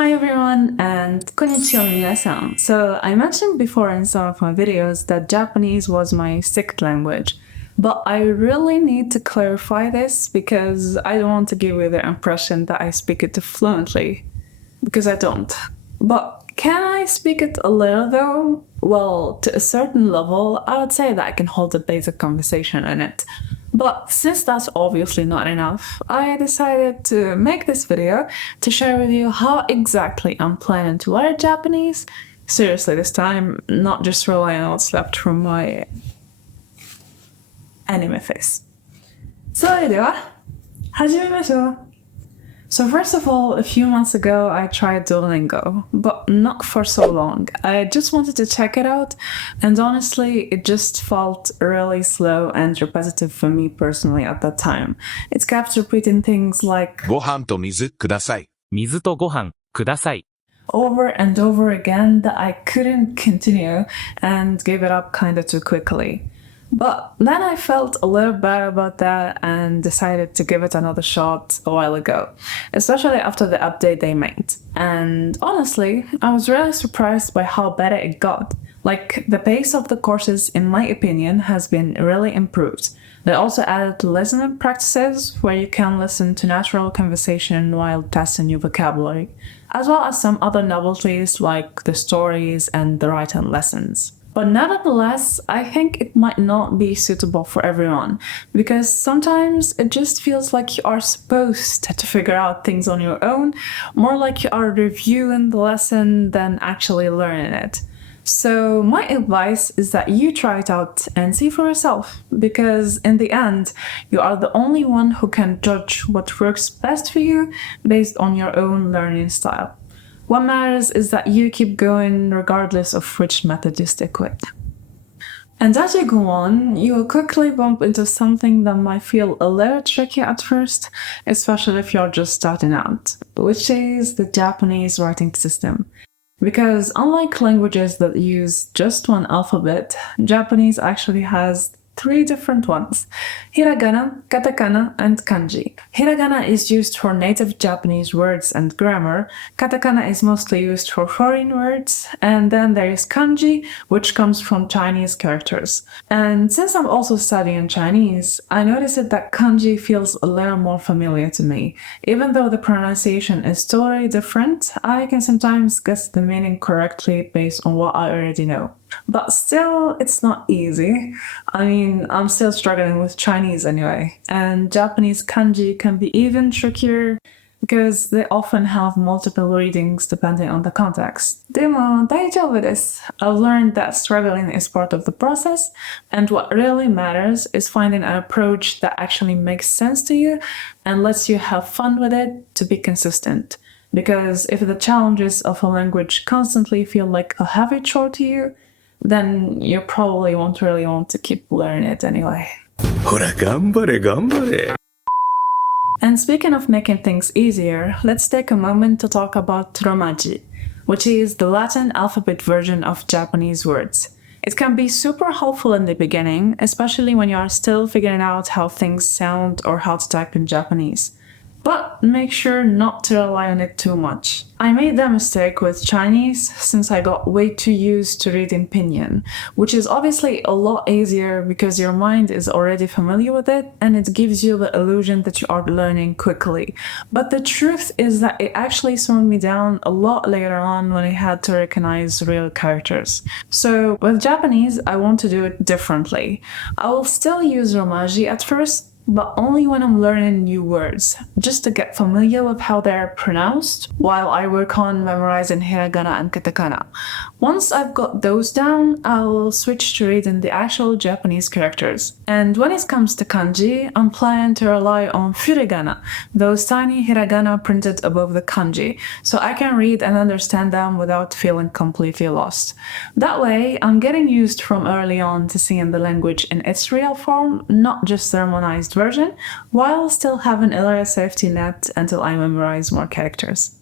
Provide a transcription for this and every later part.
Hi everyone and konnichiwa minasan. So I mentioned before in some of my videos that Japanese was my sixth language, but I really need to clarify this because I don't want to give you the impression that I speak it fluently, because I don't. But can I speak it a little though? Well, to a certain level, I would say that I can hold a basic conversation in it. But since that's obviously not enough, I decided to make this video to share with you how exactly I'm planning to learn Japanese. Seriously, this time, not just relying on what's left from my anime face. それでは、始めましょう。So first of all, a few months ago, I tried Duolingo, but not for so long. I just wanted to check it out, and honestly, it just felt really slow and repetitive for me personally at that time. It kept repeating things like ご飯と水ください。水とご飯ください。 over and over again that I couldn't continue and gave it up kinda too quickly. But then I felt a little bad about that and decided to give it another shot a while ago, especially after the update they made. And honestly, I was really surprised by how better it got. Like, the pace of the courses, in my opinion, has been really improved. They also added listening practices where you can listen to natural conversation while testing your vocabulary, as well as some other novelties like the stories and the writing lessons. But nevertheless, I think it might not be suitable for everyone, because sometimes it just feels like you are supposed to figure out things on your own, more like you are reviewing the lesson than actually learning it. So my advice is that you try it out and see for yourself, because in the end, you are the only one who can judge what works best for you based on your own learning style. What matters is that you keep going regardless of which method you stick with. And as you go on, you will quickly bump into something that might feel a little tricky at first, especially if you're just starting out, which is the Japanese writing system. Because unlike languages that use just one alphabet, Japanese actually has 3 different ones: Hiragana, Katakana, and kanji. Hiragana is used for native Japanese words and grammar, Katakana is mostly used for foreign words, and then there is kanji, which comes from Chinese characters. And since I'm also studying Chinese, I noticed that kanji feels a little more familiar to me. Even though the pronunciation is totally different, I can sometimes guess the meaning correctly based on what I already know. But still, it's not easy. I mean, I'm still struggling with Chinese anyway, and Japanese kanji can be even trickier because they often have multiple readings depending on the context. でも大丈夫です. I've learned that struggling is part of the process, and what really matters is finding an approach that actually makes sense to you and lets you have fun with it to be consistent. Because if the challenges of a language constantly feel like a heavy chore to you, then you probably won't really want to keep learning it anyway. ほら、頑張れ、頑張れ。 And speaking of making things easier, let's take a moment to talk about romaji, which is the Latin alphabet version of Japanese words. It can be super helpful in the beginning, especially when you are still figuring out how things sound or how to type in Japanese. But make sure not to rely on it too much. I made that mistake with Chinese since I got way too used to reading pinyin, which is obviously a lot easier because your mind is already familiar with it and it gives you the illusion that you are learning quickly. But the truth is that it actually slowed me down a lot later on when I had to recognize real characters. So with Japanese, I want to do it differently. I will still use romaji at first, but only when I'm learning new words, just to get familiar with how they're pronounced while I work on memorizing hiragana and katakana. Once I've got those down, I'll switch to reading the actual Japanese characters. And when it comes to kanji, I'm planning to rely on furigana, those tiny hiragana printed above the kanji, so I can read and understand them without feeling completely lost. That way, I'm getting used from early on to seeing the language in its real form, not just the romanized version, while still having a little safety net until I memorize more characters.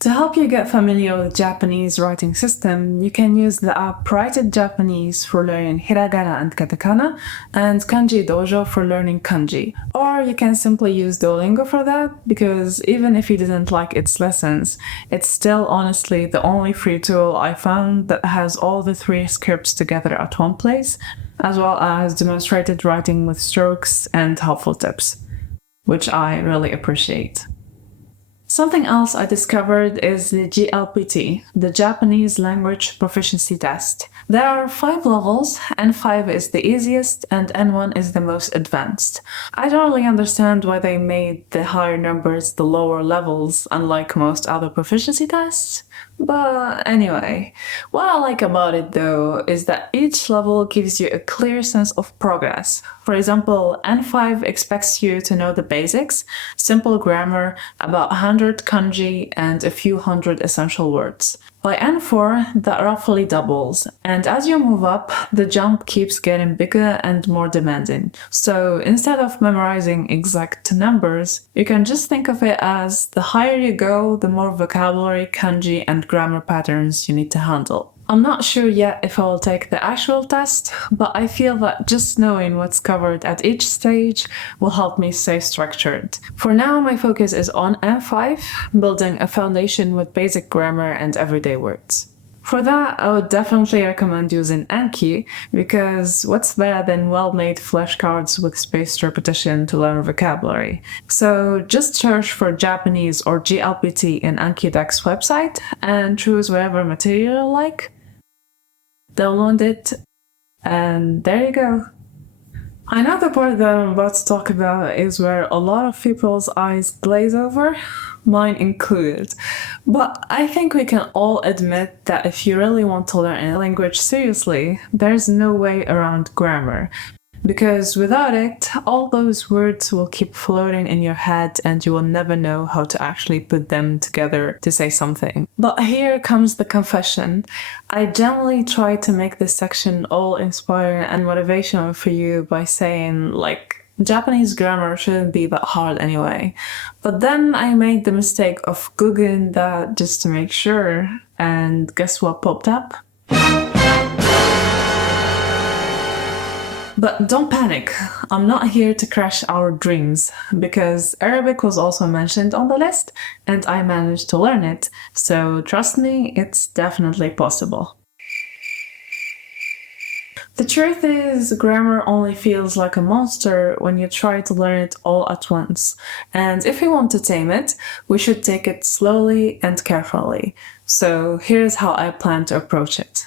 To help you get familiar with Japanese writing system, you can use the app Write It Japanese for learning Hiragana and Katakana, and Kanji Dojo for learning kanji. Or you can simply use Duolingo for that, because even if you didn't like its lessons, it's still honestly the only free tool I found that has all the three scripts together at one place, as well as demonstrated writing with strokes and helpful tips, which I really appreciate. Something else I discovered is the JLPT, the Japanese Language Proficiency Test. There are 5 levels, N5 is the easiest and N1 is the most advanced. I don't really understand why they made the higher numbers the lower levels, unlike most other proficiency tests. But anyway, what I like about it though is that each level gives you a clear sense of progress. For example, N5 expects you to know the basics, simple grammar, about 100 kanji, and a few hundred essential words. By N4, that roughly doubles, and as you move up, the jump keeps getting bigger and more demanding. So instead of memorizing exact numbers, you can just think of it as the higher you go, the more vocabulary, kanji, and grammar patterns you need to handle. I'm not sure yet if I will take the actual test, but I feel that just knowing what's covered at each stage will help me stay structured. For now, my focus is on N5, building a foundation with basic grammar and everyday words. For that, I would definitely recommend using Anki, because what's better than well-made flashcards with spaced repetition to learn vocabulary? So just search for Japanese or JLPT in Anki Deck's website and choose whatever material you like. Download it, and there you go. I know the part that I'm about to talk about is where a lot of people's eyes glaze over, mine included. But I think we can all admit that if you really want to learn a language seriously, there's no way around grammar. Because without it, all those words will keep floating in your head and you will never know how to actually put them together to say something. But here comes the confession. I generally try to make this section all inspiring and motivational for you by saying, Japanese grammar shouldn't be that hard anyway. But then I made the mistake of Googling that just to make sure, and guess what popped up? But don't panic, I'm not here to crash our dreams, because Arabic was also mentioned on the list and I managed to learn it, so trust me, it's definitely possible. The truth is, grammar only feels like a monster when you try to learn it all at once, and if we want to tame it, we should take it slowly and carefully. So here's how I plan to approach it.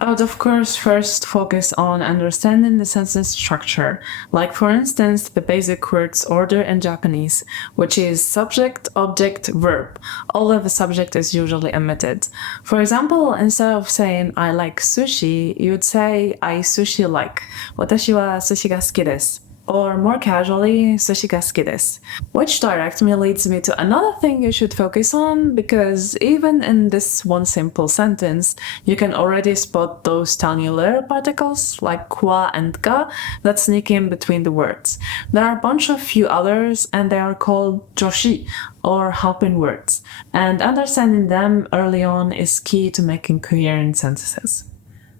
I would of course first focus on understanding the sentence structure, like for instance the basic words order in Japanese, which is subject, object, verb, although the subject is usually omitted. For example, instead of saying I like sushi, you would say I sushi like. 私は寿司が好きです. Or more casually, sushi ga suki desu. Which directly leads me to another thing you should focus on, because even in this one simple sentence, you can already spot those tiny little particles like kwa and ga that sneak in between the words. There are a bunch of few others, and they are called joshi, or helping words, and understanding them early on is key to making coherent sentences.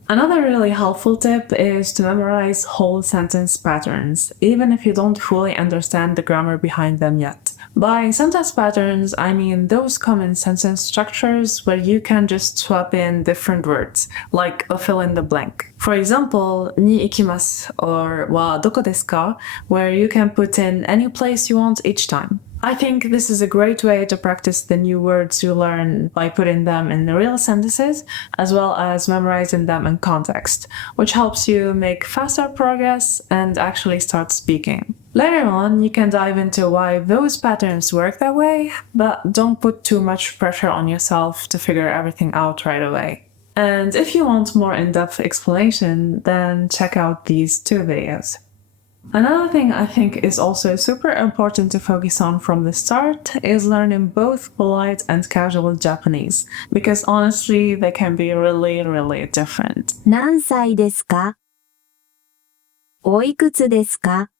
Another really helpful tip is to memorize whole sentence patterns, even if you don't fully understand the grammar behind them yet. By sentence patterns, I mean those common sentence structures where you can just swap in different words, like a fill in the blank. For example, ni ikimasu or wa doko desu ka, where you can put in any place you want each time. I think this is a great way to practice the new words you learn by putting them in the real sentences, as well as memorizing them in context, which helps you make faster progress and actually start speaking. Later on, you can dive into why those patterns work that way, but don't put too much pressure on yourself to figure everything out right away. And if you want more in-depth explanation, then check out these 2 videos. Another thing I think is also super important to focus on from the start is learning both polite and casual Japanese, because honestly, they can be really, really different. 何歳ですか？おいくつですか？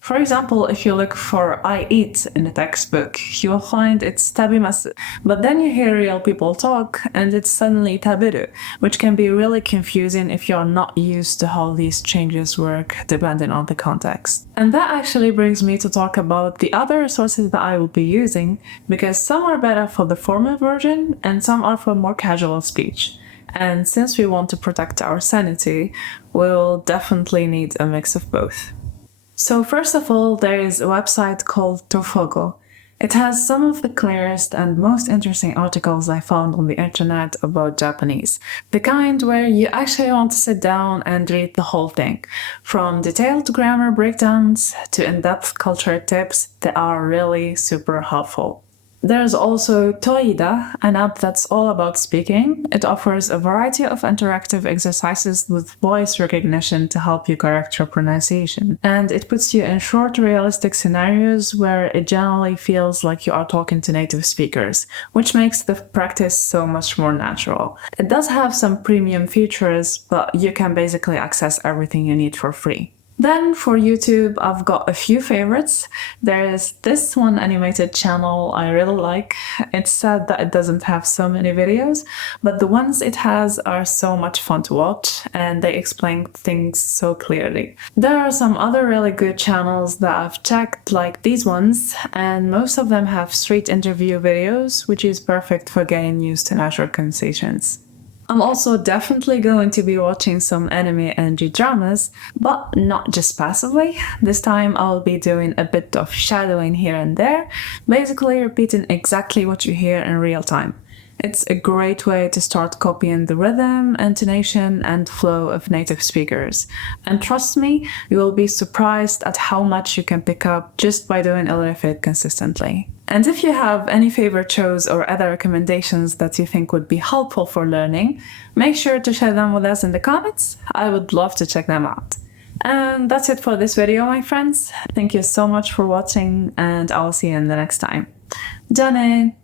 For example, if you look for I eat in a textbook, you will find it's tabimasu. But then you hear real people talk and it's suddenly taberu, which can be really confusing if you're not used to how these changes work depending on the context. And that actually brings me to talk about the other resources that I will be using, because some are better for the formal version and some are for more casual speech. And since we want to protect our sanity, we'll definitely need a mix of both. So first of all, there is a website called Tofogo. It has some of the clearest and most interesting articles I found on the internet about Japanese. The kind where you actually want to sit down and read the whole thing. From detailed grammar breakdowns to in-depth culture tips that are really super helpful. There's also Toida, an app that's all about speaking. It offers a variety of interactive exercises with voice recognition to help you correct your pronunciation. And it puts you in short, realistic scenarios where it generally feels like you are talking to native speakers, which makes the practice so much more natural. It does have some premium features, but you can basically access everything you need for free. Then for YouTube, I've got a few favorites. There is this one animated channel I really like. It's sad that it doesn't have so many videos, but the ones it has are so much fun to watch and they explain things so clearly. There are some other really good channels that I've checked, like these ones, and most of them have street interview videos, which is perfect for getting used to natural conversations. I'm also definitely going to be watching some anime and G-dramas, but not just passively. This time I'll be doing a bit of shadowing here and there, basically repeating exactly what you hear in real time. It's a great way to start copying the rhythm, intonation, and flow of native speakers. And trust me, you will be surprised at how much you can pick up just by doing a little bit consistently. And if you have any favorite shows or other recommendations that you think would be helpful for learning, make sure to share them with us in the comments. I would love to check them out. And that's it for this video, my friends. Thank you so much for watching, and I'll see you in the next time. じゃあね